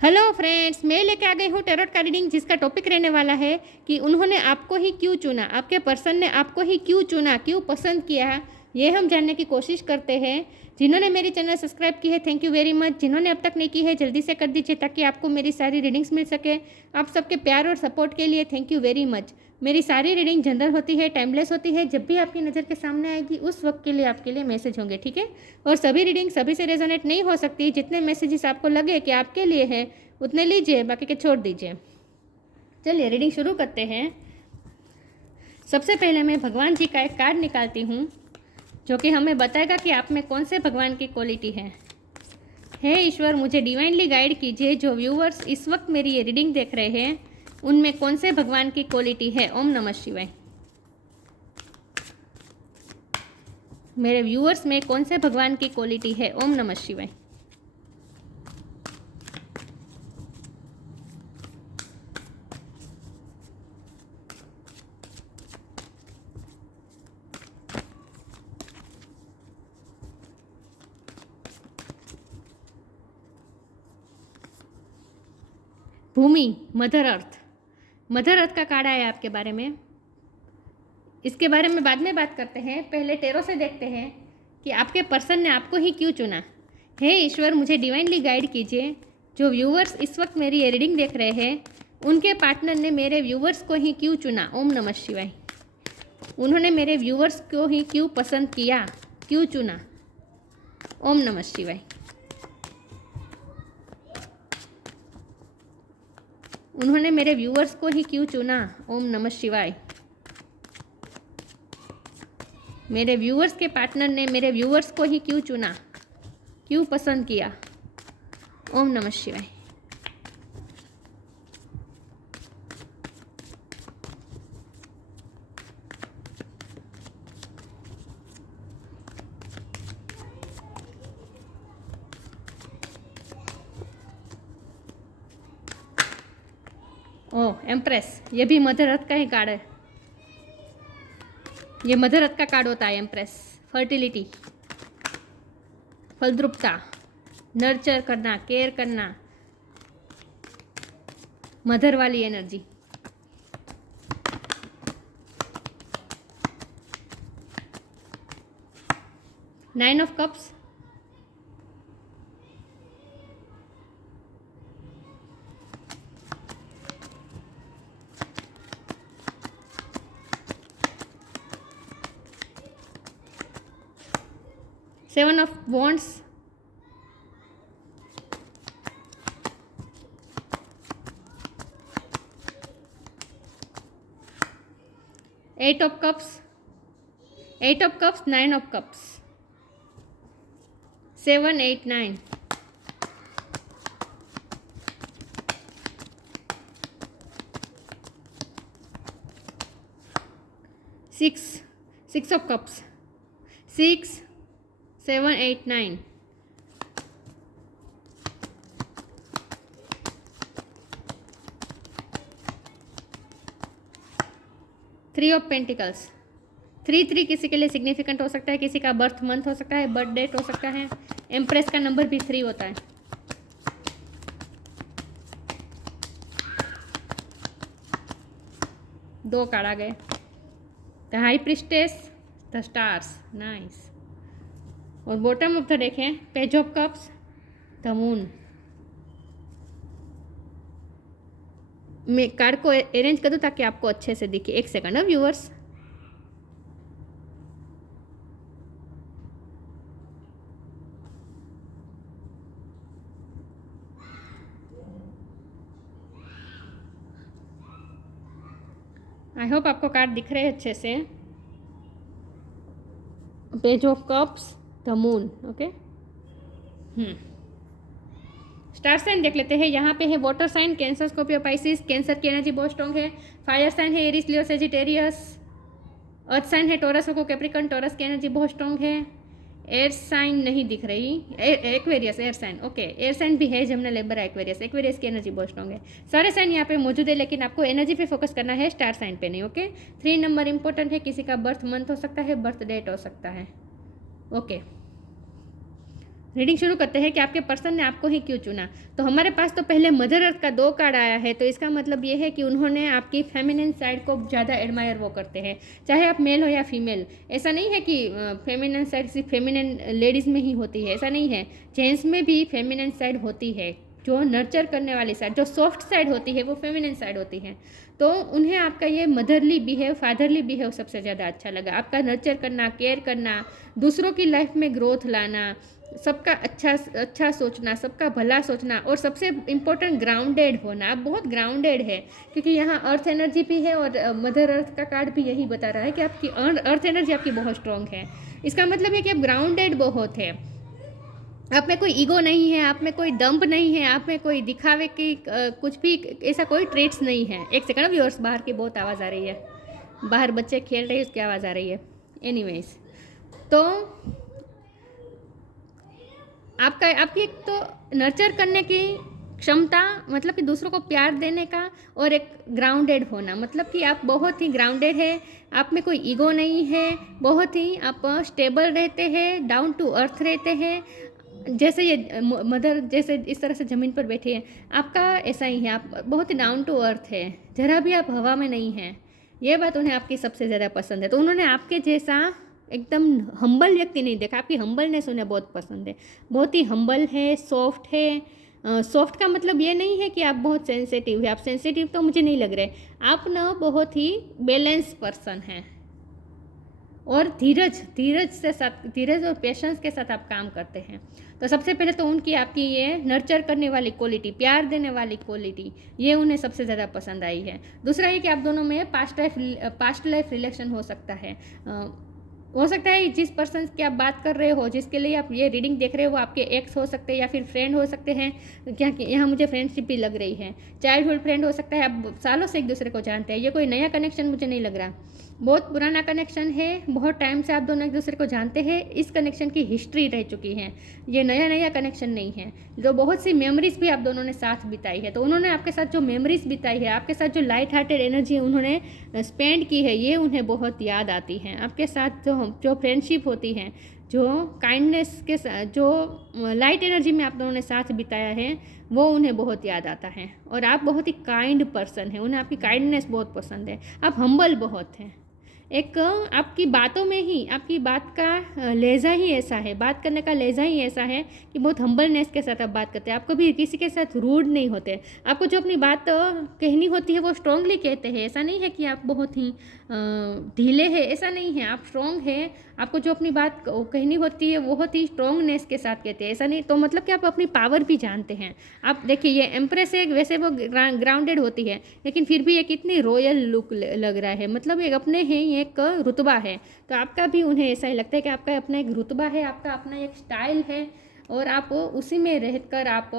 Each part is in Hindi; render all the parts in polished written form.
हेलो फ्रेंड्स, मैं लेके आ गई हूँ टैरोट का रीडिंग, जिसका टॉपिक रहने वाला है कि उन्होंने आपको ही क्यों चुना, आपके पर्सन ने आपको ही क्यों चुना, क्यों पसंद किया। ये हम जानने की कोशिश करते हैं। जिन्होंने मेरी चैनल सब्सक्राइब की है, थैंक यू वेरी मच। जिन्होंने अब तक नहीं की है, जल्दी से कर दीजिए ताकि आपको मेरी सारी रीडिंग्स मिल सके। आप सबके प्यार और सपोर्ट के लिए थैंक यू वेरी मच। मेरी सारी रीडिंग जनरल होती है, टाइमलेस होती है। जब भी आपकी नज़र के सामने आएगी उस वक्त के लिए आपके लिए मैसेज होंगे, ठीक है। और सभी रीडिंग सभी से रेजोनेट नहीं हो सकती। जितने मैसेजेस आपको लगे कि आपके लिए है उतने लीजिए, बाकी के छोड़ दीजिए। चलिए रीडिंग शुरू करते हैं। सबसे पहले मैं भगवान जी का एक कार्ड निकालती हूँ जो कि हमें बताएगा कि आप में कौन से भगवान की क्वालिटी है। हे ईश्वर, मुझे डिवाइनली गाइड कीजिए। जो व्यूवर्स इस वक्त मेरी ये रीडिंग देख रहे हैं उनमें कौन से भगवान की क्वालिटी है। ओम नमः शिवाय। मेरे व्यूवर्स में कौन से भगवान की क्वालिटी है। ओम नमः शिवाय। भूमि, मदर अर्थ। मदर अर्थ का कार्ड आया आपके बारे में। इसके बारे में बाद में बात करते हैं। पहले टेरो से देखते हैं कि आपके पर्सन ने आपको ही क्यों चुना। हे ईश्वर, मुझे डिवाइनली गाइड कीजिए। जो व्यूवर्स इस वक्त मेरी ये रीडिंग देख रहे हैं उनके पार्टनर ने मेरे व्यूवर्स को ही क्यों चुना। ओम नमः शिवाय। उन्होंने मेरे व्यूवर्स को ही क्यों पसंद किया, क्यों चुना। ओम नमः शिवाय। उन्होंने मेरे व्यूवर्स को ही क्यों चुना। ओम नमः शिवाय। मेरे व्यूवर्स के पार्टनर ने मेरे व्यूवर्स को ही क्यों चुना, क्यों पसंद किया। ओम नमः शिवाय। ओह एम्प्रेस, ये भी मदर अर्थ का ही कार्ड है। ये मदर अर्थ का कार्ड होता है एम्प्रेस। फर्टिलिटी, फलद्रुपता, नर्चर करना, केयर करना, मदर वाली energy. Nine of cups, seven of wands, eight of cups, eight of cups, nine of cups, 7 8 9, 6 of cups, 6 7 8 9, 3 of pentacles. 3 किसी के लिए सिग्निफिकेंट हो सकता है, किसी का बर्थ मंथ हो सकता है, बर्थ डेट हो सकता है। एम्प्रेस का नंबर भी 3 होता है। दो कार्ड आ गए। The high priestess, the stars, nice. और बॉटम ऑफ द डेक है page of cups, the moon. मैं कार्ड को अरेंज कर दूँ ताकि आपको अच्छे से दिखे। एक सेकंड है व्यूअर्स। आई होप आपको कार्ड दिख रहे हैं अच्छे से। Page of cups, the moon, okay. Star sign देख लेते हैं। यहाँ पे है water sign, Cancer, Scorpio, Pisces. Cancer की एनर्जी बहुत स्ट्रॉन्ग है। फायर साइन है Aries, Leo, Sagittarius. Earth sign है टॉरस, को कैप्रिकॉन। टॉरस की एनर्जी बहुत स्ट्रॉन्ग है। एयर साइन नहीं दिख रही। Aquarius, air sign, okay. Air sign भी है, जमना, लेबरा, एक्वेरियस। एक्वेरियस की एनर्जी बहुत स्ट्रॉन्ग है। सारे साइन यहाँ पे मौजूद है, लेकिन आपको एनर्जी पे फोकस करना है, स्टार साइन पे नहीं, ओके। 3 नंबर इंपॉर्टेंट है। किसी का बर्थ मंथ हो सकता है, बर्थ डेट हो सकता है, ओके। रीडिंग शुरू करते हैं कि आपके पर्सन ने आपको ही क्यों चुना। तो हमारे पास तो पहले मदर अर्थ का 2 कार्ड आया है, तो इसका मतलब ये है कि उन्होंने आपकी फेमिनिन साइड को ज़्यादा एडमायर वो करते हैं, चाहे आप मेल हो या फीमेल। ऐसा नहीं है कि फेमिनिन साइड सिर्फ फेमिनिन लेडीज़ में ही होती है, ऐसा नहीं है, जेंट्स में भी फेमिनिन साइड होती है। जो नर्चर करने वाली साइड, जो सॉफ्ट साइड होती है, वो फेमिनिन साइड होती है। तो उन्हें आपका ये मदरली बिहेव, फादरली बिहेव सबसे ज़्यादा अच्छा लगा। आपका नर्चर करना, केयर करना, दूसरों की लाइफ में ग्रोथ लाना, सबका अच्छा सोचना, सबका भला सोचना, और सबसे इम्पोर्टेंट ग्राउंडेड होना। आप बहुत ग्राउंडेड है, क्योंकि यहाँ अर्थ एनर्जी भी है और मदर अर्थ का कार्ड भी यही बता रहा है कि आपकी अर्थ एनर्जी आपकी बहुत स्ट्रॉन्ग है। इसका मतलब है कि आप ग्राउंडेड बहुत है, आप में कोई ईगो नहीं है, आप में कोई दम्भ नहीं है, आप में कोई दिखावे की कुछ भी ऐसा कोई ट्रेट्स नहीं है। एक सेकंड, व्यूअर्स बाहर की बहुत आवाज़ आ रही है, बाहर बच्चे खेल रहे हैं, उसकी आवाज़ आ रही है। एनीवेज, तो आपकी एक तो नर्चर करने की क्षमता, मतलब कि दूसरों को प्यार देने का, और एक ग्राउंडेड होना, मतलब कि आप बहुत ही ग्राउंडेड है, आप में कोई ईगो नहीं है, बहुत ही आप स्टेबल रहते हैं, डाउन टू अर्थ रहते हैं। जैसे ये मदर जैसे इस तरह से ज़मीन पर बैठी है, आपका ऐसा ही है, आप बहुत ही डाउन टू अर्थ है, जरा भी आप हवा में नहीं हैं। ये बात उन्हें आपकी सबसे ज़्यादा पसंद है। तो उन्होंने आपके जैसा एकदम हम्बल व्यक्ति नहीं देखा, आपकी हम्बलनेस उन्हें बहुत पसंद है, बहुत ही हम्बल है, सॉफ्ट है। सॉफ्ट का मतलब ये नहीं है कि आप बहुत सेंसिटिव है, आप सेंसिटिव तो मुझे नहीं लग रहे, आप ना बहुत ही बैलेंस पर्सन हैं, और धीरज और पेशेंस के साथ आप काम करते हैं। तो सबसे पहले तो उनकी आपकी ये नर्चर करने वाली क्वालिटी, प्यार देने वाली क्वालिटी, ये उन्हें सबसे ज़्यादा पसंद आई है। दूसरा ये कि आप दोनों में पास्ट लाइफ रिलेशन हो सकता है जिस पर्सन की आप बात कर रहे हो, जिसके लिए आप ये रीडिंग देख रहे हो, वो आपके एक्स हो सकते हैं या फिर फ्रेंड हो सकते हैं। क्या यहाँ मुझे फ्रेंडशिप भी लग रही है, चाइल्डहुड फ्रेंड हो सकता है, आप सालों से एक दूसरे को जानते हैं। ये कोई नया कनेक्शन मुझे नहीं लग रहा, बहुत पुराना कनेक्शन है, बहुत टाइम से आप दोनों एक दूसरे को जानते हैं, इस कनेक्शन की हिस्ट्री रह चुकी है, ये नया कनेक्शन नहीं है। जो बहुत सी मेमोरीज भी आप दोनों ने साथ बिताई है, तो उन्होंने आपके साथ जो मेमोरीज बिताई है, आपके साथ जो लाइट हार्टेड एनर्जी उन्होंने स्पेंड की है, ये उन्हें बहुत याद आती है। आपके साथ जो फ्रेंडशिप होती है, जो काइंडनेस के साथ, जो लाइट एनर्जी में आप दोनों ने साथ बिताया है, वो उन्हें बहुत याद आता है। और आप बहुत ही काइंड पर्सन हैं, उन्हें आपकी काइंडनेस बहुत पसंद है, आप हम्बल बहुत हैं। एक आपकी बातों में ही, आपकी बात का लहजा ही ऐसा है, बात करने का लहजा ही ऐसा है कि बहुत हम्बलनेस के साथ आप बात करते हैं। आप कभी किसी के साथ रूड नहीं होते, आपको जो अपनी बात कहनी होती है वो स्ट्रांगली कहते हैं। ऐसा नहीं है कि आप बहुत ही ढीले हैं, ऐसा नहीं है, आप स्ट्रॉन्ग हैं। आपको जो अपनी बात कहनी होती है वो बहुत ही स्ट्रॉन्गनेस के साथ कहते हैं, ऐसा नहीं। तो मतलब कि आप अपनी पावर भी जानते हैं। आप देखिए, ये एम्प्रेस है, वैसे वो ग्राउंडेड होती है, लेकिन फिर भी ये कितनी रॉयल लुक लग रहा है, मतलब एक अपने हैं, एक रुतबा है। तो आपका भी उन्हें ऐसा ही लगता है कि आपका अपना एक रुतबा है, आपका अपना एक स्टाइल है, और आप उसी में रहकर आप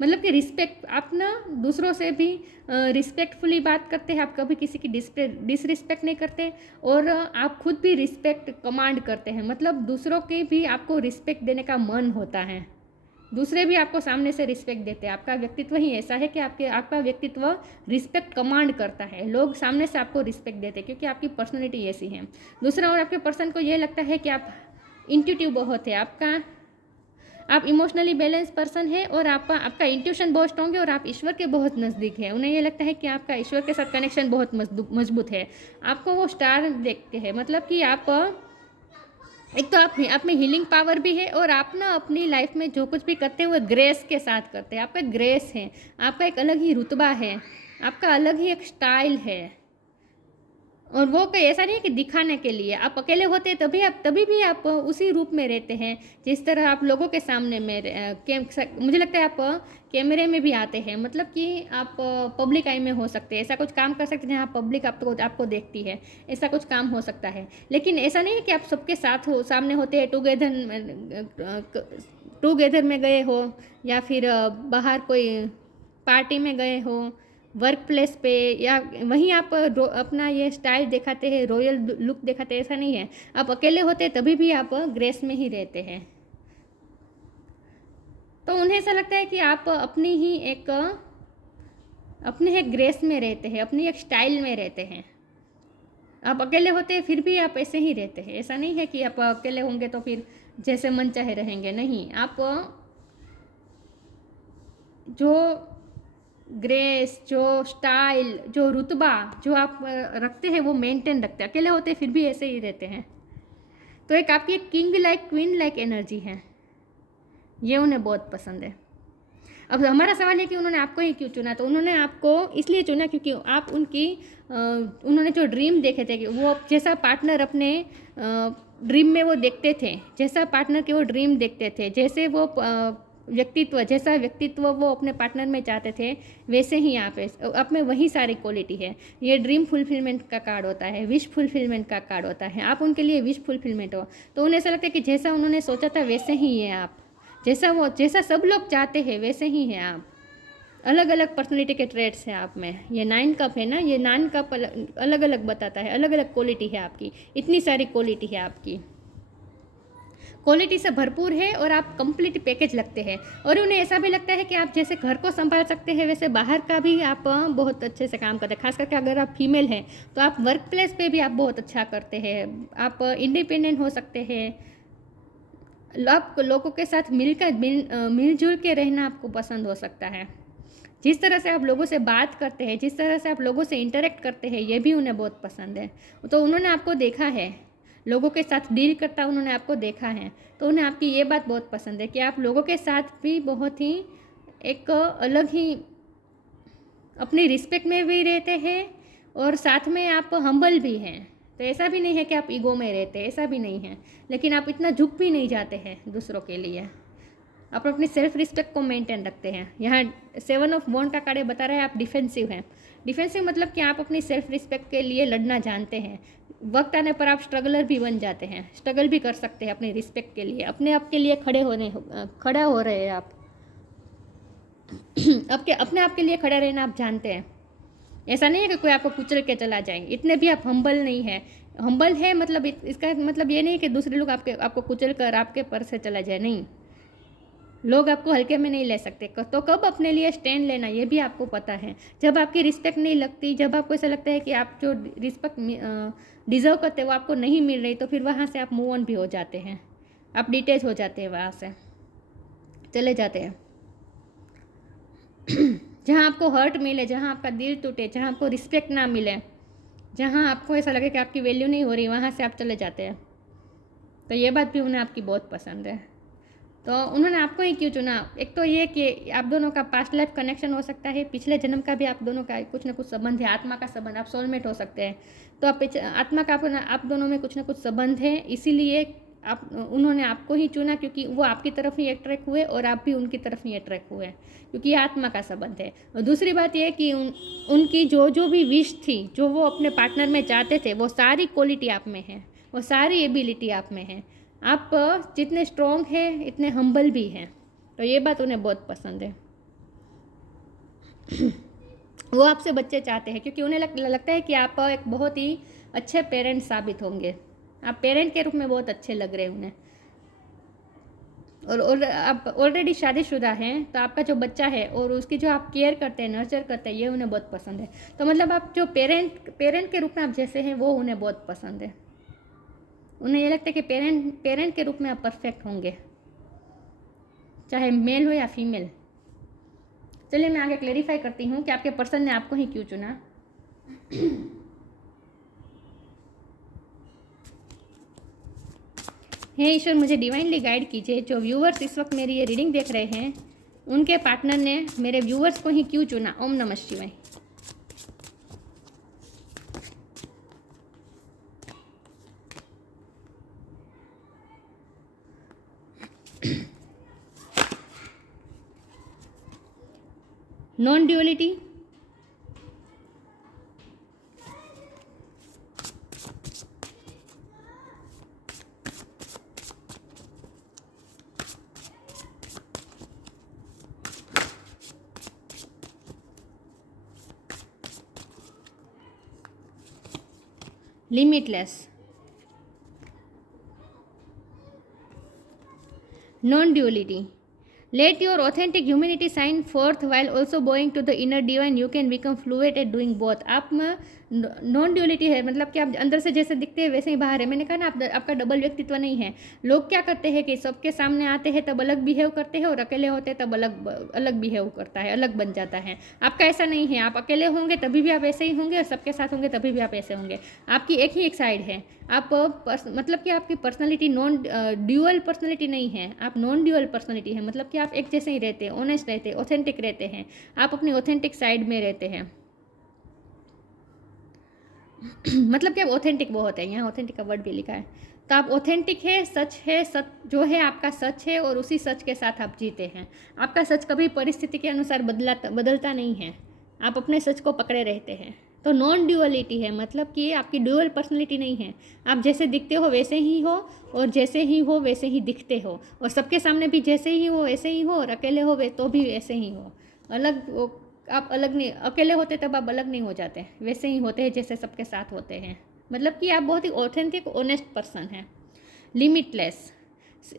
मतलब कि रिस्पेक्ट, आप ना दूसरों से भी रिस्पेक्टफुली बात करते हैं, आप कभी किसी की डिसरिस्पेक्ट नहीं करते, और आप खुद भी रिस्पेक्ट कमांड करते हैं, मतलब दूसरों की भी आपको रिस्पेक्ट देने का मन होता है, दूसरे भी आपको सामने से रिस्पेक्ट देते हैं। आपका व्यक्तित्व ही ऐसा है कि आपका व्यक्तित्व रिस्पेक्ट कमांड करता है, लोग सामने से आपको रिस्पेक्ट देते हैं, क्योंकि आपकी पर्सनैलिटी ऐसी है। दूसरा, और आपके पर्सन को ये लगता है कि आप इंट्यूटिव बहुत है, आप इमोशनली बैलेंस पर्सन है, और आपका इंट्यूशन बहुत स्ट्रॉन्ग है, और आप ईश्वर के बहुत नज़दीक है। उन्हें ये लगता है कि आपका ईश्वर के साथ कनेक्शन बहुत मजबूत है। आपको वो स्टार देखते हैं, मतलब कि आप एक तो आप में हीलिंग पावर भी है, और आप ना अपनी लाइफ में जो कुछ भी करते हैं वो ग्रेस के साथ करते हैं। आपका ग्रेस है, आपका एक अलग ही रुतबा है, आपका अलग ही एक स्टाइल है, और वो कोई ऐसा नहीं है कि दिखाने के लिए। आप अकेले होते हैं तभी भी आप उसी रूप में रहते हैं जिस तरह आप लोगों के सामने में मुझे लगता है आप कैमरे में भी आते हैं, मतलब कि आप पब्लिक आई में हो सकते हैं, ऐसा कुछ काम कर सकते हैं जहाँ पब्लिक आपको देखती है, ऐसा कुछ काम हो सकता है। लेकिन ऐसा नहीं है कि आप सबके साथ सामने होते हैं, टूगेदर में गए हो, या फिर बाहर कोई पार्टी में गए हो, वर्क प्लेस पे, या वहीं आप अपना ये स्टाइल दिखाते हैं, रॉयल लुक दिखाते हैं, ऐसा नहीं है। आप अकेले होते तभी भी आप ग्रेस में ही रहते हैं। तो उन्हें ऐसा लगता है कि आप अपनी एक ग्रेस में रहते हैं, अपनी एक स्टाइल में रहते हैं। आप अकेले होते हैं फिर भी आप ऐसे ही रहते हैं, ऐसा नहीं है कि आप अकेले होंगे तो फिर जैसे मन चाहे रहेंगे, नहीं। आप जो ग्रेस, जो स्टाइल, जो रुतबा जो आप रखते हैं वो मेंटेन रखते हैं। अकेले होते फिर भी ऐसे ही रहते हैं। तो एक आपकी king like, queen like energy है, ये उन्हें बहुत पसंद है। अब हमारा सवाल है कि उन्होंने आपको ही क्यों चुना। तो उन्होंने आपको इसलिए चुना क्योंकि आप उनकी उन्होंने जो ड्रीम देखे थे कि वो जैसा पार्टनर अपने ड्रीम में वो देखते थे, जैसा पार्टनर के वो ड्रीम देखते थे, जैसे वो जैसा व्यक्तित्व वो अपने पार्टनर में चाहते थे, वैसे ही आप में वही सारी क्वालिटी है। ये ड्रीम फुलफिलमेंट का कार्ड होता है, विश फुलफिलमेंट का कार्ड होता है। आप उनके लिए विश फुलफिलमेंट हो। तो उन्हें ऐसा लगता है कि जैसा उन्होंने सोचा था वैसे ही है आप, जैसा सब लोग चाहते हैं वैसे ही हैं आप। अलग अलग पर्सनैलिटी के ट्रेड्स हैं आप में। ये 9 कप है ना, ये 9 कप अलग अलग बताता है, अलग अलग क्वालिटी है आपकी। इतनी सारी क्वालिटी है आपकी, क्वालिटी से भरपूर है और आप कंप्लीट पैकेज लगते हैं। और उन्हें ऐसा भी लगता है कि आप जैसे घर को संभाल सकते हैं वैसे बाहर का भी आप बहुत अच्छे से काम करते हैं। खास करके अगर आप फीमेल हैं तो आप वर्क प्लेस पे भी आप बहुत अच्छा करते हैं। आप इंडिपेंडेंट हो सकते हैं। आप लोगों के साथ मिलजुल के रहना आपको पसंद हो सकता है। जिस तरह से आप लोगों से बात करते हैं, जिस तरह से आप लोगों से इंटरेक्ट करते हैं, ये भी उन्हें बहुत पसंद है। तो उन्होंने आपको देखा है, लोगों के साथ डील करता उन्होंने आपको देखा है। तो उन्हें आपकी ये बात बहुत पसंद है कि आप लोगों के साथ भी बहुत ही एक अलग ही अपनी रिस्पेक्ट में भी रहते हैं और साथ में आप हम्बल भी हैं। तो ऐसा भी नहीं है कि आप ईगो में रहते हैं, ऐसा भी नहीं है। लेकिन आप इतना झुक भी नहीं जाते हैं दूसरों के लिए। आप अपनी सेल्फ रिस्पेक्ट को मेंटेन रखते हैं। यहाँ 7 ऑफ वॉन्ड का कार्ड बता रहा है आप डिफेंसिव हैं। डिफेंसिव मतलब कि आप अपनी सेल्फ रिस्पेक्ट के लिए लड़ना जानते हैं। वक्त आने पर आप स्ट्रगलर भी बन जाते हैं, स्ट्रगल भी कर सकते हैं अपनी रिस्पेक्ट के लिए। अपने आप के लिए खड़ा हो रहे हैं आप। अपने आप के लिए खड़ा रहना आप जानते हैं। ऐसा नहीं है कि कोई आपको कुचल के चला जाए, इतने भी आप हम्बल नहीं है। हम्बल है मतलब इसका मतलब ये नहीं कि दूसरे लोग आपको कुचल कर आपके पर से चला जाए, नहीं। लोग आपको हल्के में नहीं ले सकते। तो कब अपने लिए स्टैंड लेना ये भी आपको पता है। जब आपकी रिस्पेक्ट नहीं लगती, जब आपको ऐसा लगता है कि आप जो रिस्पेक्ट डिज़र्व करते हैं वो आपको नहीं मिल रही, तो फिर वहाँ से आप मूव ऑन भी हो जाते हैं। आप डिटैच हो जाते हैं, वहाँ से चले जाते हैं। जहाँ आपको हर्ट मिले, जहाँ आपका दिल टूटे, जहाँ आपको रिस्पेक्ट ना मिले, जहाँ आपको ऐसा लगे कि आपकी वैल्यू नहीं हो रही, वहाँ से आप चले जाते हैं। तो ये बात भी उन्हें आपकी बहुत पसंद है। तो उन्होंने आपको ही क्यों चुना? एक तो ये कि आप दोनों का पास्ट लाइफ कनेक्शन हो सकता है, पिछले जन्म का भी आप दोनों का कुछ ना कुछ संबंध है, आत्मा का संबंध, आप सोलमेट हो सकते हैं। तो आत्मा का आप दोनों में कुछ ना कुछ संबंध है, इसीलिए उन्होंने आपको ही चुना, क्योंकि वो आपकी तरफ ही अट्रैक्ट हुए और आप भी उनकी तरफ ही अट्रैक्ट हुए, क्योंकि ये आत्मा का संबंध है। और दूसरी बात ये कि उनकी जो भी विश थी, जो वो अपने पार्टनर में चाहते थे, वो सारी क्वालिटी आप में है, वो सारी एबिलिटी आप में है। आप जितने स्ट्रॉन्ग हैं इतने हम्बल भी हैं। तो ये बात उन्हें बहुत पसंद है। वो आपसे बच्चे चाहते हैं क्योंकि उन्हें लगता है कि आप एक बहुत ही अच्छे पेरेंट साबित होंगे। आप पेरेंट के रूप में बहुत अच्छे लग रहे हैं उन्हें। और आप ऑलरेडी शादीशुदा हैं, तो आपका जो बच्चा है और उसकी जो आप केयर करते हैं, नर्चर करते हैं, ये उन्हें बहुत पसंद है। तो मतलब आप जो पेरेंट के रूप में आप जैसे हैं वो उन्हें बहुत पसंद है। उन्हें ये लगता है कि पेरेंट के रूप में आप परफेक्ट होंगे, चाहे मेल हो या फीमेल। चलिए मैं आगे क्लेरिफाई करती हूँ कि आपके पर्सन ने आपको ही क्यों चुना। हे ईश्वर, मुझे डिवाइनली गाइड कीजिए। जो व्यूअर्स इस वक्त मेरी ये रीडिंग देख रहे हैं, उनके पार्टनर ने मेरे व्यूअर्स को ही क्यों चुना। ओम नमः शिवाय। Non duality, limitless, non-duality. Let your authentic humanity shine forth while also bowing to the inner divine. You can become fluent at doing both. आप में नॉन ड्यूअलिटी है, मतलब कि आप अंदर से जैसे दिखते हैं वैसे ही बाहर है। मैंने कहा ना, आपका डबल व्यक्तित्व नहीं है। लोग क्या करते हैं कि सबके सामने आते हैं तब अलग बिहेव करते हैं, और अकेले होते हैं तब अलग बिहेव करता है, अलग बन जाता है। आपका ऐसा नहीं है। आप अकेले होंगे तभी भी आप ऐसे ही होंगे, और सबके साथ होंगे तभी भी आप ऐसे होंगे। आपकी एक ही एक साइड है। आप मतलब कि आपकी पर्सनैलिटी नॉन ड्यूअल पर्सनैलिटी नहीं है, आप नॉन ड्यूअल पर्सनैलिटी है। मतलब कि आप एक जैसे ही रहते हैं, ऑनेस्ट रहते हैं, ऑथेंटिक रहते हैं। आप अपनी ऑथेंटिक साइड में रहते हैं। मतलब कि आप ऑथेंटिक बहुत है, यहाँ ऑथेंटिक का वर्ड भी लिखा है। तो आप ऑथेंटिक है, सच जो है आपका सच है, और उसी सच के साथ आप जीते हैं। आपका सच कभी परिस्थिति के अनुसार बदलता नहीं है। आप अपने सच को पकड़े रहते हैं। तो नॉन ड्यूअलिटी है, मतलब कि आपकी ड्यूअल पर्सनैलिटी नहीं है। आप जैसे दिखते हो वैसे ही हो, और जैसे ही हो वैसे ही दिखते हो, और सबके सामने भी जैसे ही हो वैसे ही हो, और अकेले हो तो भी वैसे ही हो। आप अलग नहीं, अकेले होते तब आप अलग नहीं हो जाते, वैसे ही होते हैं जैसे सबके साथ होते हैं। मतलब कि आप बहुत ही ऑथेंटिक ऑनेस्ट पर्सन हैं। लिमिटलेस,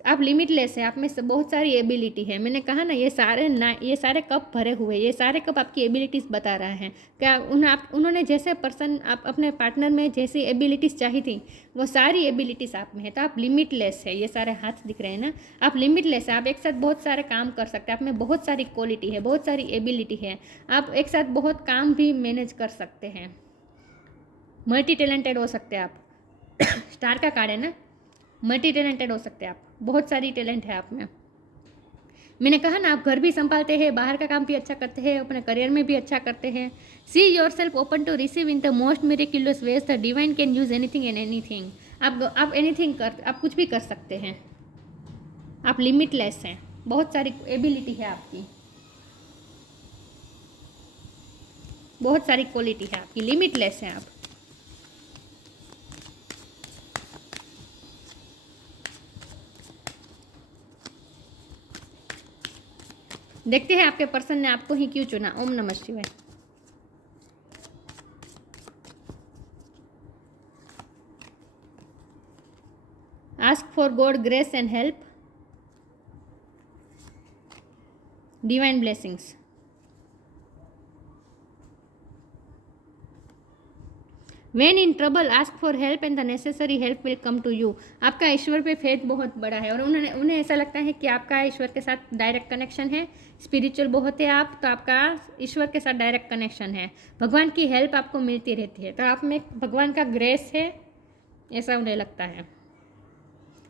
आप लिमिटलेस है। आप में से बहुत सारी एबिलिटी है। मैंने कहा ना, ये सारे कप भरे हुए, ये सारे कप आपकी एबिलिटीज़ बता रहा है। क्या उन्होंने जैसे पर्सन आप अपने पार्टनर में जैसी एबिलिटीज़ चाहिए थी, वो सारी एबिलिटीज़ आप में है। तो आप लिमिटलेस है। ये सारे हाथ दिख रहे हैं ना, आप लिमिटलेस है। आप एक साथ बहुत सारे काम कर सकते हैं। आप में बहुत सारी क्वालिटी है, बहुत सारी एबिलिटी है। आप एक साथ बहुत काम भी मैनेज कर सकते हैं। मल्टी टैलेंटेड हो सकते हैं आप। स्टार का कार्ड है ना, मल्टी टैलेंटेड हो सकते हैं आप। बहुत सारी टैलेंट है आप में। मैंने कहा ना, आप घर भी संभालते हैं, बाहर का काम भी अच्छा करते हैं, अपने करियर में भी अच्छा करते हैं। See yourself open to receive in the most miraculous ways. The divine can use anything and anything. आप एनीथिंग आप कुछ भी कर सकते हैं। आप लिमिटलेस हैं। बहुत सारी एबिलिटी है आपकी, बहुत सारी क्वालिटी है आपकी। लिमिटलेस हैं आप। देखते हैं आपके पर्सन ने आपको ही क्यों चुना। ओम नमः शिवाय। Ask for God grace and help, divine blessings. When in trouble ask for help and the necessary help will come to you. आपका ईश्वर पे फेथ बहुत बड़ा है, और उन्हें ऐसा लगता है कि आपका ईश्वर के साथ डायरेक्ट कनेक्शन है। स्पिरिचुअल बहुत है आप, तो आपका ईश्वर के साथ डायरेक्ट कनेक्शन है। भगवान की हेल्प आपको मिलती रहती है। तो आप में भगवान का ग्रेस है, ऐसा उन्हें लगता है।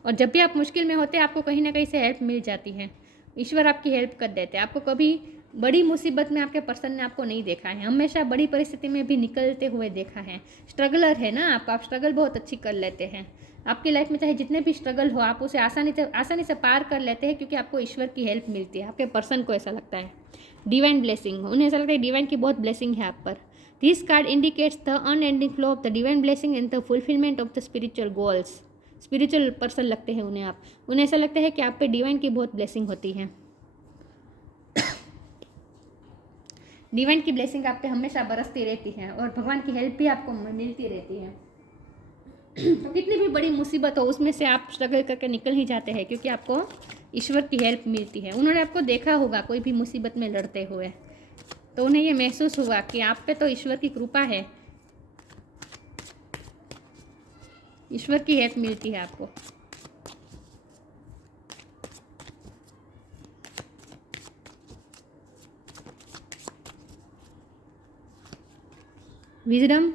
और जब भी आप मुश्किल में होते हैं, आपको कहीं ना कहीं से हेल्प मिल जाती है। ईश्वर आपकी हेल्प कर देते हैं। आपको कभी बड़ी मुसीबत में आपके पर्सन ने आपको नहीं देखा है, हमेशा बड़ी परिस्थिति में भी निकलते हुए देखा है। स्ट्रगलर है ना आप स्ट्रगल बहुत अच्छी कर लेते हैं। आपकी लाइफ में चाहे जितने भी स्ट्रगल हो, आप उसे आसानी से पार कर लेते हैं, क्योंकि आपको ईश्वर की हेल्प मिलती है। आपके पर्सन को ऐसा लगता है। डिवाइन ब्लेसिंग, उन्हें ऐसा लगता है डिवाइन की बहुत ब्लेसिंग है आप पर। This card indicates the unending flow of the divine blessing and the fulfilment of the spiritual goals. Spiritual person लगते हैं उन्हें आप। उन्हें ऐसा लगता है कि आप पे डिवाइन की बहुत ब्लेसिंग होती है। डिवाइन की ब्लेसिंग आप पे हमेशा बरसती रहती है, और भगवान की हेल्प भी आपको मिलती रहती है। तो कितनी भी बड़ी मुसीबत हो, उसमें से आप स्ट्रगल करके निकल ही जाते हैं, क्योंकि आपको ईश्वर की हेल्प मिलती है। उन्होंने आपको देखा होगा कोई भी मुसीबत में लड़ते हुए, तो उन्हें ये महसूस हुआ कि आप पे तो ईश्वर की कृपा है, ईश्वर की हेल्प मिलती है आपको। Wisdom,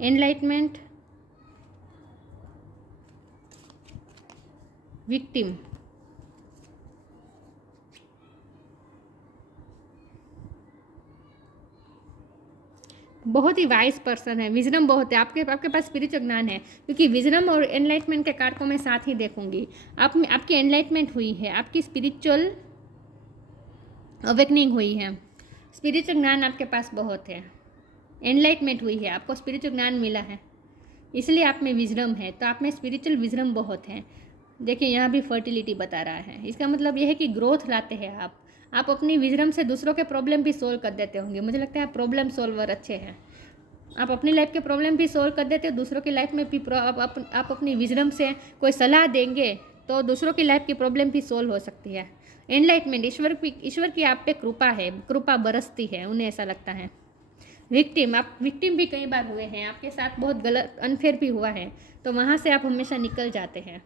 enlightenment, victim. बहुत ही वाइज पर्सन है। विजडम बहुत है आपके पास स्पिरिचुअल ज्ञान है, क्योंकि विजडम और एनलाइटमेंट के कार्ड को मैं साथ ही देखूंगी। आपकी एनलाइटमेंट हुई है, आपकी स्पिरिचुअल अवेकनिंग हुई है। स्पिरिचुअल ज्ञान आपके पास बहुत है, एनलाइटमेंट हुई है, आपको स्पिरिचुअल ज्ञान मिला है, इसलिए आप में विजडम है। तो आप में स्पिरिचुअल विजडम बहुत है। देखिए यहाँ भी फर्टिलिटी बता रहा है। इसका मतलब यह है कि ग्रोथ लाते हैं आप अपनी विजडम से दूसरों के प्रॉब्लम भी सोल्व कर देते होंगे। मुझे लगता है आप प्रॉब्लम सोल्वर अच्छे हैं। आप अपनी लाइफ के प्रॉब्लम भी सोल्व कर देते हो, दूसरों की लाइफ में भी आप अपनी विजडम से कोई सलाह देंगे तो दूसरों की लाइफ की प्रॉब्लम भी सोल्व हो सकती है। एनलाइटमेंट, ईश्वर की आप पे कृपा है, कृपा बरसती है, उन्हें ऐसा लगता है। विक्टिम, आप विक्टिम भी कई बार हुए हैं, आपके साथ बहुत गलत अनफेयर भी हुआ है, तो वहाँ से आप हमेशा निकल जाते हैं,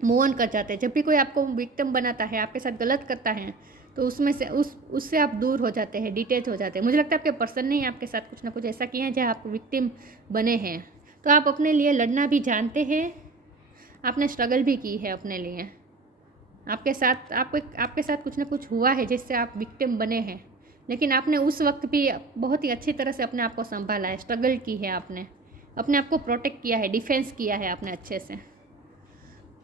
मूव ऑन कर जाते हैं। जब भी कोई आपको विक्टिम बनाता है, आपके साथ गलत करता है, तो उसमें से उससे आप दूर हो जाते हैं, डिटेच हो जाते हैं। मुझे लगता है आपके पर्सन ने ही आपके साथ कुछ ना कुछ ऐसा किया है जहाँ आप विक्टिम बने हैं। तो आप अपने लिए लड़ना भी जानते हैं, आपने स्ट्रगल भी की है अपने लिए। आपके साथ कुछ ना कुछ हुआ है जिससे आप विक्टिम बने हैं, लेकिन आपने उस वक्त भी बहुत ही अच्छी तरह से अपने आप को संभाला है, स्ट्रगल की है आपने, अपने आप को प्रोटेक्ट किया है, डिफेंस किया है आपने अच्छे से।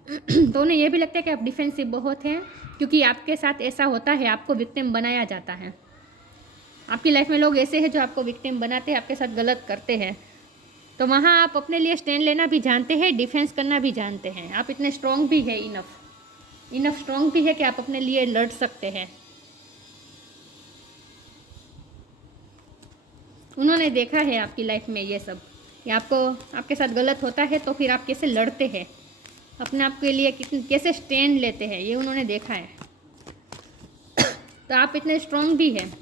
तो उन्हें यह भी लगता है कि आप डिफेंसिव बहुत हैं, क्योंकि आपके साथ ऐसा होता है, आपको विक्टिम बनाया जाता है। आपकी लाइफ में लोग ऐसे हैं जो आपको विक्टिम बनाते हैं, आपके साथ गलत करते हैं, तो वहाँ आप अपने लिए स्टैंड लेना भी जानते हैं, डिफेंस करना भी जानते हैं। आप इतने स्ट्रॉन्ग भी है, इनफ स्ट्रॉन्ग भी है कि आप अपने लिए लड़ सकते हैं। उन्होंने देखा है आपकी लाइफ में ये सब, कि आपके साथ गलत होता है तो फिर आप कैसे लड़ते हैं, अपने आप के लिए कैसे स्टैंड लेते हैं, ये उन्होंने देखा है। तो आप इतने स्ट्रॉन्ग भी हैं।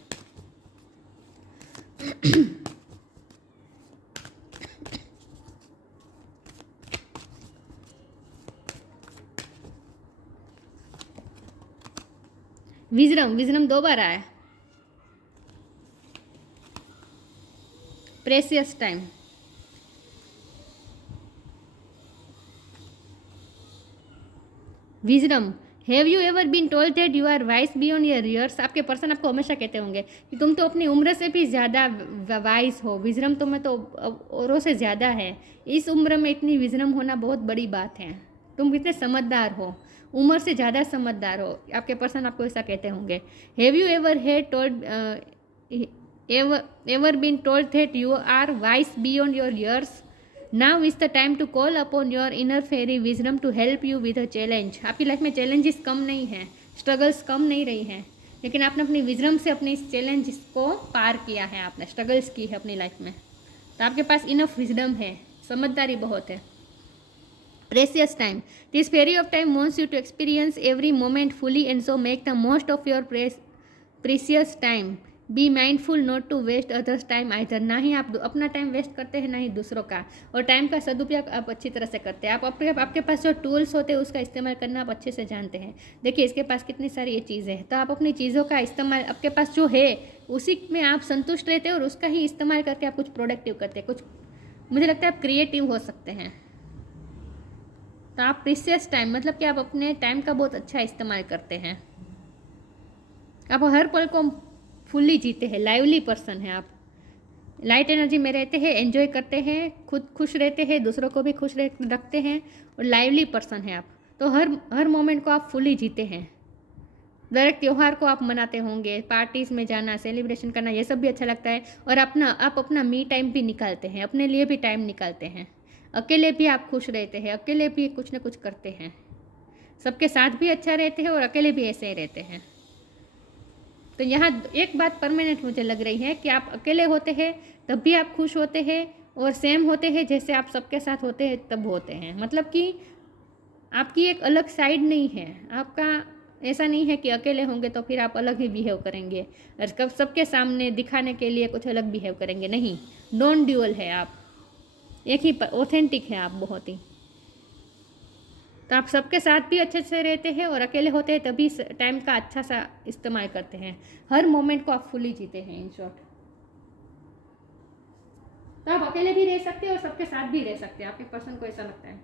विजडम 2 बार आया। Precious time, wisdom, have you ever been told that you are wise beyond your years. आपके पर्सन आपको हमेशा कहते होंगे कि तुम तो अपनी उम्र से भी ज़्यादा वाइज हो, विजडम तुम्हें तो औरों से ज़्यादा है, इस उम्र में इतनी विजडम होना बहुत बड़ी बात है, तुम कितने समझदार हो, उम्र से ज़्यादा समझदार हो। आपके पर्सन आपको ऐसा कहते होंगे। Have you ever been told that you are wise beyond your years. Now is the time to call upon your inner fairy wisdom to help you with a challenge. आपकी लाइफ में चैलेंजेस कम नहीं हैं, स्ट्रगल्स कम नहीं रही हैं, लेकिन आपने अपनी विजडम से अपनी इस चैलेंज को पार किया है, आपने स्ट्रगल्स की है अपनी लाइफ में, तो आपके पास इनफ विजडम है, समझदारी बहुत है। Precious time, this fairy of time wants you to experience every moment fully and so make the most of your precious time. Be mindful not to waste others time either. ना ही आप अपना टाइम वेस्ट करते हैं, ना ही दूसरों का, और टाइम का सदुपयोग आप अच्छी तरह से करते हैं। आपके पास जो टूल्स होते हैं उसका इस्तेमाल करना आप अच्छे से जानते हैं। देखिए इसके पास कितनी सारी ये चीज़ें हैं, तो आप अपनी चीज़ों का इस्तेमाल, आपके पास जो है उसी में आप संतुष्ट रहते हैं और उसका ही इस्तेमाल करके आप कुछ प्रोडक्टिव करते हैं, कुछ मुझे लगता है आप क्रिएटिव हो सकते हैं। तो आप प्रीसियस टाइम मतलब कि आप अपने टाइम का बहुत अच्छा इस्तेमाल करते हैं, आप हर पल को फुल्ली जीते हैं, लाइवली पर्सन है आप, लाइट एनर्जी में रहते हैं, एंजॉय करते हैं, खुद खुश रहते हैं, दूसरों को भी खुश रखते हैं, और लाइवली पर्सन है आप। तो हर मोमेंट को आप फुल्ली जीते हैं। दर त्यौहार को आप मनाते होंगे, पार्टीज़ में जाना, सेलिब्रेशन करना, ये सब भी अच्छा लगता है, और आप अपना मी टाइम भी निकालते हैं, अपने लिए भी टाइम निकालते हैं, अकेले भी आप खुश रहते हैं, अकेले भी कुछ ना कुछ करते हैं, सबके साथ भी अच्छा रहते हैं और अकेले भी ऐसे ही रहते हैं। तो यहाँ एक बात परमानेंट मुझे लग रही है कि आप अकेले होते हैं तब भी आप खुश होते हैं, और सेम होते हैं जैसे आप सबके साथ होते हैं तब होते हैं। मतलब कि आपकी एक अलग साइड नहीं है, आपका ऐसा नहीं है कि अकेले होंगे तो फिर आप अलग ही बिहेव करेंगे और कब सबके सामने दिखाने के लिए कुछ अलग बिहेव करेंगे, नहीं, नॉन ड्यूअल है आप, एक ही ऑथेंटिक है आप बहुत ही। तो आप सबके साथ भी अच्छे से रहते हैं और अकेले होते हैं तभी टाइम का अच्छा सा इस्तेमाल करते हैं, हर मोमेंट को आप फुली जीते हैं इन शॉर्ट। तो आप अकेले भी रह सकते हैं और सबके साथ भी रह सकते हैं, आपके पर्सन को ऐसा लगता है।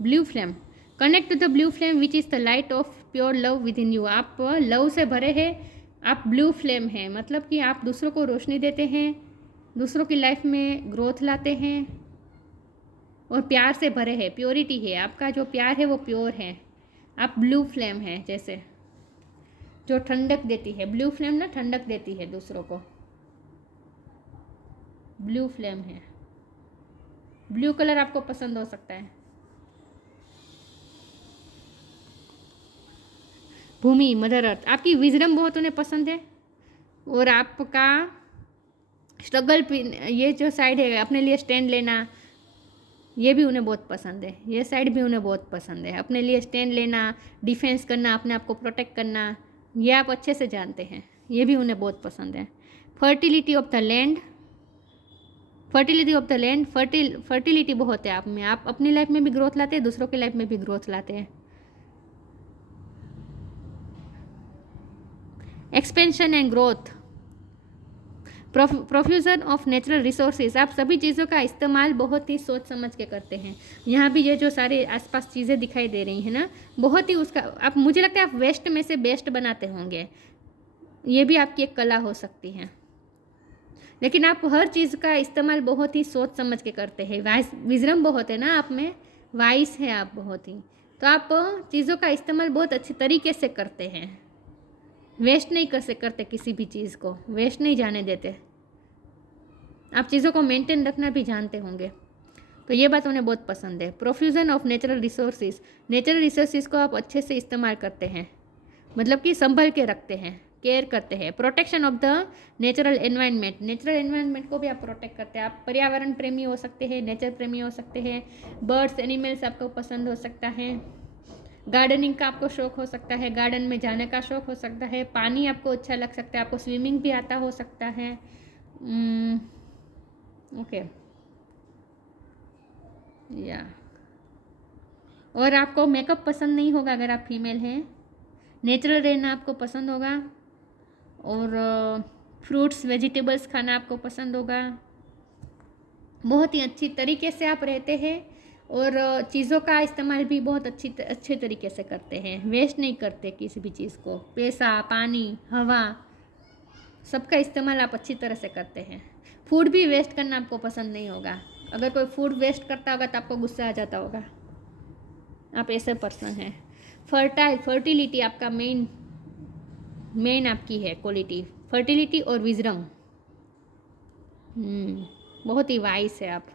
Blue flame, connect to the blue flame which is the light of pure love within यू। आप लव से भरे हैं, आप ब्लू फ्लेम हैं, मतलब कि आप दूसरों को रोशनी देते हैं, दूसरों की लाइफ में ग्रोथ लाते हैं और प्यार से भरे हैं, प्योरिटी है, आपका जो प्यार है वो प्योर है। आप ब्लू फ्लेम हैं, जैसे जो ठंडक देती है, ब्लू फ्लेम ना ठंडक देती है दूसरों को, ब्लू फ्लेम है। ब्लू कलर आपको पसंद हो सकता है। भूमि, मदर अर्थ, आपकी विजडम बहुत उन्हें पसंद है और आपका स्ट्रगल, ये जो साइड है अपने लिए स्टैंड लेना, ये भी उन्हें बहुत पसंद है। ये साइड भी उन्हें बहुत पसंद है, अपने लिए स्टैंड लेना, डिफेंस करना, अपने आप को प्रोटेक्ट करना, ये आप अच्छे से जानते हैं, ये भी उन्हें बहुत पसंद है। Fertility of the land, fertility बहुत है आप में, आप अपनी लाइफ में भी ग्रोथ लाते हैं, दूसरों की लाइफ में भी ग्रोथ लाते हैं। Expansion and growth, profusion of natural resources, आप सभी चीज़ों का इस्तेमाल बहुत ही सोच समझ के करते हैं। यहाँ भी ये जो सारे आसपास चीज़ें दिखाई दे रही हैं ना, बहुत ही उसका आप, मुझे लगता है आप वेस्ट में से बेस्ट बनाते होंगे, ये भी आपकी एक कला हो सकती है। लेकिन आप हर चीज़ का इस्तेमाल बहुत ही सोच समझ के करते हैं। वाइस विजडम बहुत है ना आप में, वाइस है आप बहुत ही, तो आप चीज़ों का इस्तेमाल बहुत अच्छे तरीके से करते हैं, वेस्ट नहीं कर से करते, किसी भी चीज़ को वेस्ट नहीं जाने देते। आप चीज़ों को मेंटेन रखना भी जानते होंगे, तो ये बात उन्हें बहुत पसंद है। Profusion of natural resources, natural resources को आप अच्छे से इस्तेमाल करते हैं, मतलब कि संभल के रखते हैं, केयर करते हैं। Protection of the natural environment, natural environment को भी आप प्रोटेक्ट करते हैं। आप पर्यावरण प्रेमी हो सकते हैं, नेचर प्रेमी हो सकते हैं, बर्ड्स एनिमल्स आपको पसंद हो सकता है, गार्डनिंग का आपको शौक हो सकता है, गार्डन में जाने का शौक हो सकता है, पानी आपको अच्छा लग सकता है, आपको स्विमिंग भी आता हो सकता है। ओके या, और आपको मेकअप पसंद नहीं होगा अगर आप फीमेल हैं, नेचुरल रहना आपको पसंद होगा, और फ्रूट्स वेजिटेबल्स खाना आपको पसंद होगा। बहुत ही अच्छी तरीके से आप रहते हैं, और चीज़ों का इस्तेमाल भी बहुत अच्छे तरीके से करते हैं, वेस्ट नहीं करते किसी भी चीज़ को, पैसा, पानी, हवा, सबका इस्तेमाल आप अच्छी तरह से करते हैं। फूड भी वेस्ट करना आपको पसंद नहीं होगा, अगर कोई फूड वेस्ट करता होगा तो आपको गुस्सा आ जाता होगा, आप ऐसे पर्सन हैं। फर्टिलिटी आपका मेन आपकी है क्वालिटी, फर्टिलिटी और विजडम, बहुत ही वाइस है आप।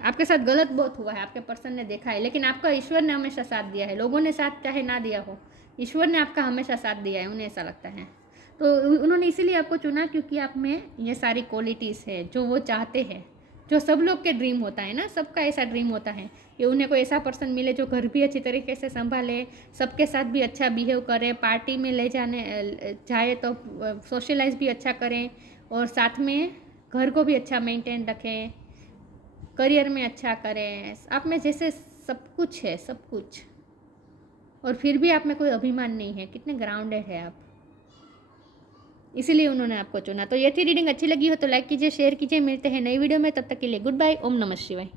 आपके साथ गलत बहुत हुआ है, आपके पर्सन ने देखा है, लेकिन आपका ईश्वर ने हमेशा साथ दिया है। लोगों ने साथ चाहे ना दिया हो, ईश्वर ने आपका हमेशा साथ दिया है, उन्हें ऐसा लगता है। तो उन्होंने इसीलिए आपको चुना, क्योंकि आप में ये सारी क्वालिटीज़ है जो वो चाहते हैं, जो सब लोग के ड्रीम होता है ना, सबका ऐसा ड्रीम होता है कि उन्हें कोई ऐसा पर्सन मिले जो घर भी अच्छी तरीके से संभाले, सबके साथ भी अच्छा बिहेव करे, पार्टी में ले जाए तो सोशलाइज भी अच्छा करें, और साथ में घर को भी अच्छा मेंटेन रखें, करियर में अच्छा करें। आप में जैसे सब कुछ है, सब कुछ, और फिर भी आप में कोई अभिमान नहीं है, कितने ग्राउंडेड है आप, इसीलिए उन्होंने आपको चुना। तो ये थी रीडिंग, अच्छी लगी हो तो लाइक कीजिए, शेयर कीजिए, मिलते हैं नई वीडियो में, तब तक के लिए गुड बाय, ओम नमः शिवाय।